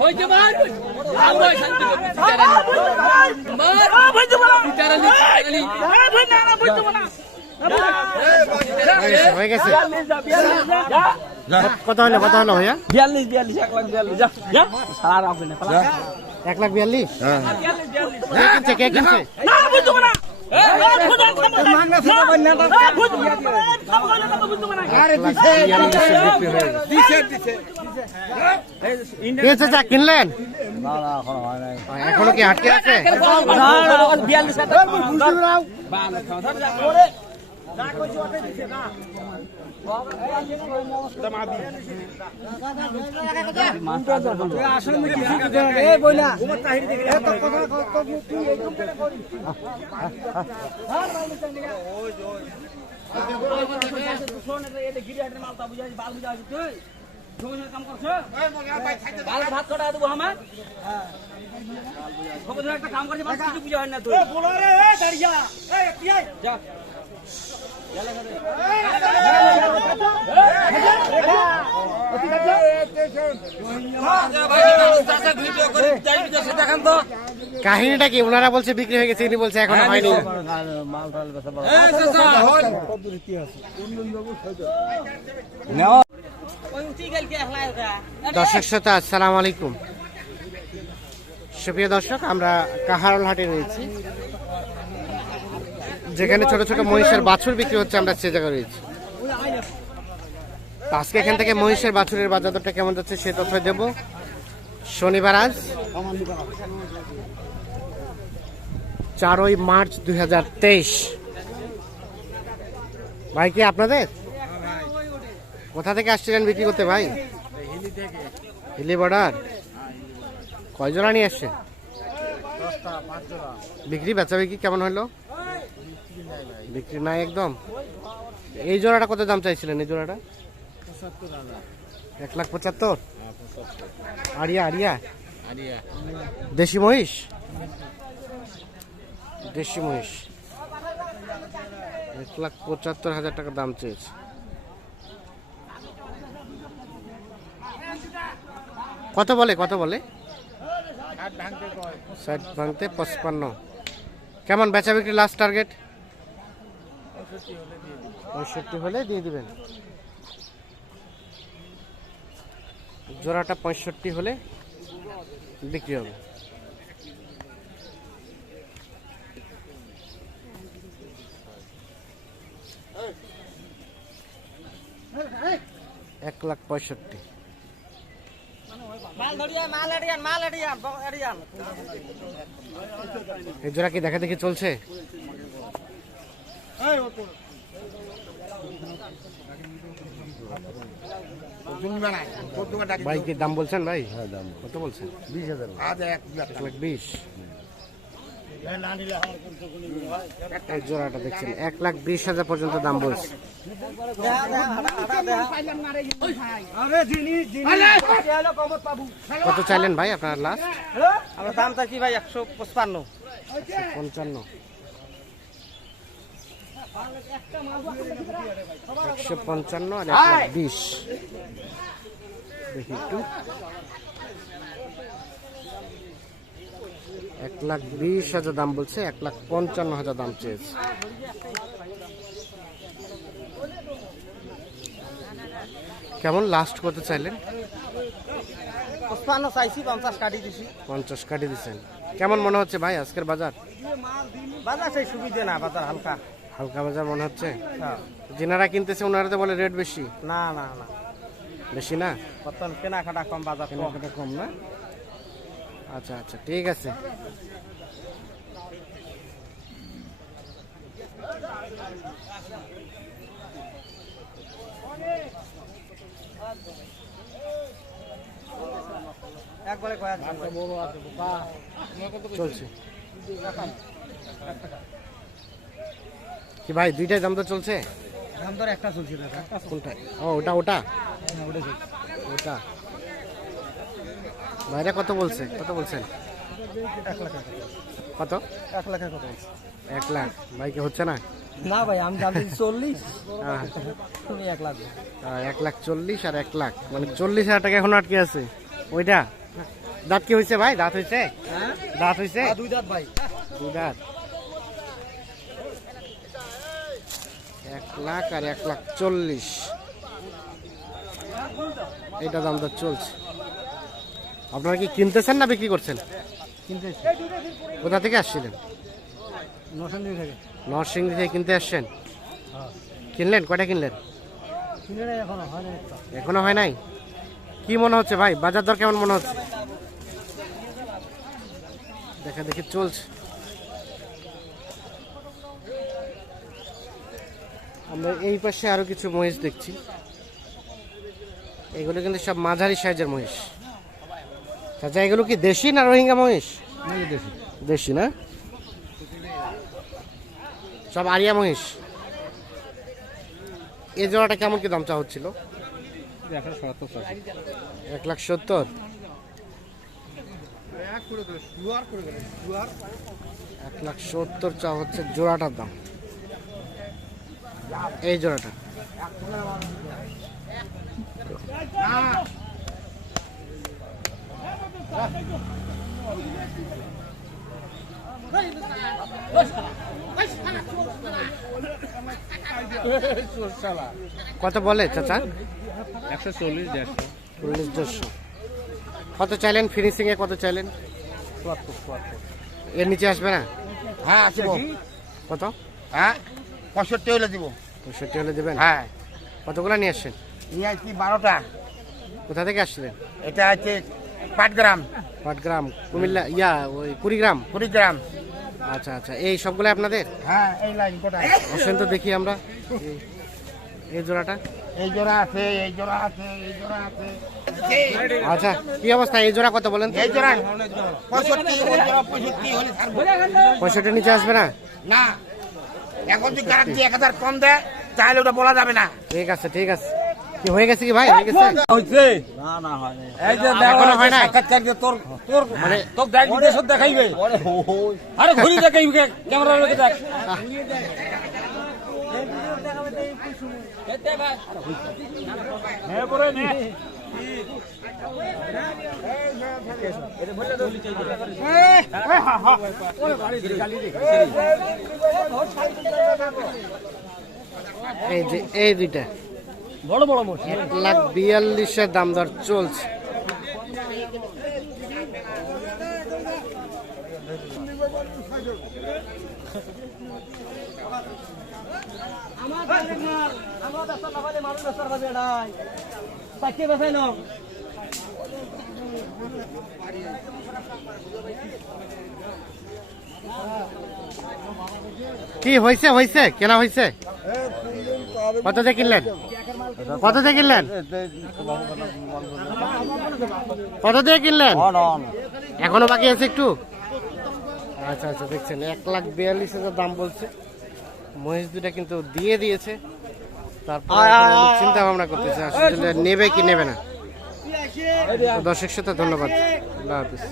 হইতে মার আমরা শান্তি মার হয়ে গেছে। কত হলো কত হলো ভাইয়া? বিয়াল্লিশ বিয়াল্লিশ এক লাখ বিয়াল্লিশ যা যা। সারা এক লাখ বিয়াল্লিশ? হ্যাঁ। কে কিনছে কে কিনছে? না বুঝতে পারা মাংনা সেটা বল না চাচা কিনলেন। এখনও কি আটকে আছে? বিয়াল্লিশ ভাত কটা দেবো আমার একটা কাম করছে কিছু বুঝা হয় না তুই। যা। কাহিনীটা কি? ওনারা বলছে বিক্রি হয়ে গেছে ইনি বলছে এখনও হয়নি। দর্শক শ্রোতা, আসসালামু আলাইকুম। সুপ্রিয় দর্শক, আমরা কাহারল হাটে রয়েছি। যেখানে ছোট ছোট মহিষের বাছুর বিক্রি হচ্ছে, আমরা সে জায়গায় রয়েছি। আজকে এখান থেকে মহিষের বাছুরের বাজার দরটা কেমন যাচ্ছে, সে তথ্য দেব। শনিবার আজ, চারই মার্চ দুই হাজার তেইশ। ভাই, কি আপনাদের? কোথা থেকে আসছিলেন বিক্রি করতে ভাই? হিলি বর্ডার? কয়জনা নিয়ে আসছে বিক্রি বেচা বিক্রি কেমন হলো? বিক্রি নাই একদম। এই জোড়াটা কত দাম চাইছিলেন? এই জোড়াটা? এক লাখ পঁচাত্তর? আরিয়া আরিয়া? দেশি মহিষ? দেশি মহিষ। এক লাখ পঁচাত্তর হাজার টাকা দাম চেয়েছে। কত বলে কত বলে? ষাট ভাঙতে পঁচপান্ন। কেমন বেচা বিক্রি লাস্ট টার্গেট পঁয়ষট্টি হলে দিয়ে দিবেন। জোড়াটা পঁয়ষট্টি হলে বিক্রি হবে। এক লাখ পঁয়ষট্টি। এই জোড়া কি দেখা দেখি চলছে? ভাই কি দাম বলছেন ভাই? হ্যাঁ দাম কত বলছেন? বিশ হাজার। বিশ। এই জোড়াটা দেখছেন। এক লাখ বিশ হাজার পর্যন্ত দাম বলছে। কত চাইলেন ভাই আপনার লাস্ট আমরা দাম চাইছি ভাই একশো পঁচপান্ন। পঞ্চান্ন। একশো পঞ্চান্ন আর এক লাখ বিশ। দেখি একটু। এক লাখ বিশ হাজার দাম বলছে এক লাখ পঞ্চান্ন হাজার দাম চেয়েছে। কেমন লাস্ট করতে চাইলেন? চাইছি পঞ্চাশ কাটি দিছি। পঞ্চাশ কাটি দিচ্ছেন কেমন মনে হচ্ছে ভাই আজকের বাজার? বাজার সেই সুবিধে না বাজার হালকা। হালকা বাজার মনে হচ্ছে? হ্যাঁ। যেনারা কিনতেছে ওনারা তো বলে রেট বেশি। না না না। বেশি না? বর্তমান কেনাকাটা কম বাজার কেনাকাটা কম না? আচ্ছা আচ্ছা ঠিক আছে। একবারে কয়া চলছে। কি ভাই দুইটাই দাম তো চলছে? দাম দর একটা চলছে দাদা কোনটা ও ওটা ওটা? ওটা। ভাইরা কত বলছে কত বলছেন? এক লাখ কত? এক লাখের কথা বলছি এক লাখ। ভাই কি হচ্ছে না? না ভাই আমি দাম চল্লিশ। হ্যাঁ, তুমি এক লাখ। এক লাখ চল্লিশ আর এক লাখ। মানে চল্লিশ হাজার টাকা এখন আটকে আছে। ওইটা? দাঁত কি হয়েছে ভাই? দাঁত হয়েছে? দাঁত হয়েছে? দুই দাঁত ভাই। দুই দাঁত। এক লাখ আর এক লাখ চল্লিশ। এটা দাম দর চলছে। আপনারা কি কিনতেছেন না বিক্রি করছেন? কোথা থেকে আসছিলেন? নশান্দি থেকে নরসিংদী থেকে কিনতে আসছেন? কিনলেন? কয়টা কিনলেন? কিনে এখনও হয় নাই? কি মনে হচ্ছে ভাই? বাজার দর কেমন মনে হচ্ছে? দেখা দেখি চলছে। আমরা এই পাশে আরও কিছু মহিষ দেখছি। এগুলো কিন্তু সব মাঝারি সাইজের মহিষ। চাচা এগুলো কি দেশি না রোহিঙ্গা মহিষ? দেশি। দেশি না? সব আরিয়া মহিষ? এই জোড়াটা কেমন কি দাম চা হচ্ছিল? এক লাখ সত্তর। এক লাখ সত্তর চা হচ্ছে জোড়াটার দাম। এই জোড়াটা। কত বলে চাচা? একশো চল্লিশ দেড়শো। চল্লিশ দেড়শো। কত চাইলেন ফিনিশিং এ? কত চাইলেন? এর নিচে আসবে না? হ্যাঁ আসব। কত? হ্যাঁ পঁয়ষট্টি হলে দিব। পঁয়ষট্টি হলে দেবেন? হ্যাঁ। কতগুলো নিয়ে আসছেন? নিয়ে আসছি বারোটা। কোথা থেকে আসছিলেন? এটা হচ্ছে পাটগ্রাম। পাটগ্রাম কুমিল্লা ইয়া ওই কুড়িগ্রাম? কুড়িগ্রাম। আচ্ছা আচ্ছা এই সবগুলো আপনাদের? হ্যাঁ এই লাইন তো দেখি আমরা। এই- এই জোড়াটা? এই জোড়া আছে এই জোড়া আছে এই জোড়া আছে। আচ্ছা কি অবস্থা? এই জোড়া কত বলেন এই জোড়া পঁয়ষট্টি ওই জোড়া পঁয়ষট্টি হলে পঁয়ষট্টির নিচে আসবে না? না এখন যদি গ্যারান্টি এক হাজার কম দেয় তাহলে ওটা বলা যাবে না। ঠিক আছে ঠিক আছে। কি হয়ে গেছে কি ভাই? হয়ে গেছে? হইছে না না হয় না এই যে এখনও হয় নাই? সাক্ষাৎকার দিয়ে তোর তোর মানে তোর দেখাইবে। আরে ঘুরি দেখাইবে ক্যামেরা লোকে দেখ। এই যে এই দুইটা। বড় বড় মোষ। এক লাখ বিয়াল্লিশের দাম দর চলছে। কি হয়েছে হয়েছে কেনা হয়েছে কত দিয়ে কিনলেন? কত দিয়ে কিনলেন? কত দিয়ে কিনলেন? এখনও বাকি আছে একটু? আচ্ছা আচ্ছা দেখছেন এক লাখ বিয়াল্লিশ হাজার দাম বলছে। মহেশ দুটা কিন্তু দিয়ে দিয়েছে। তারপর চিন্তা ভাবনা করতেছে আসলে নেবে কি নেবে না। দর্শক সাথে ধন্যবাদ। আল্লাহ হাফিজ।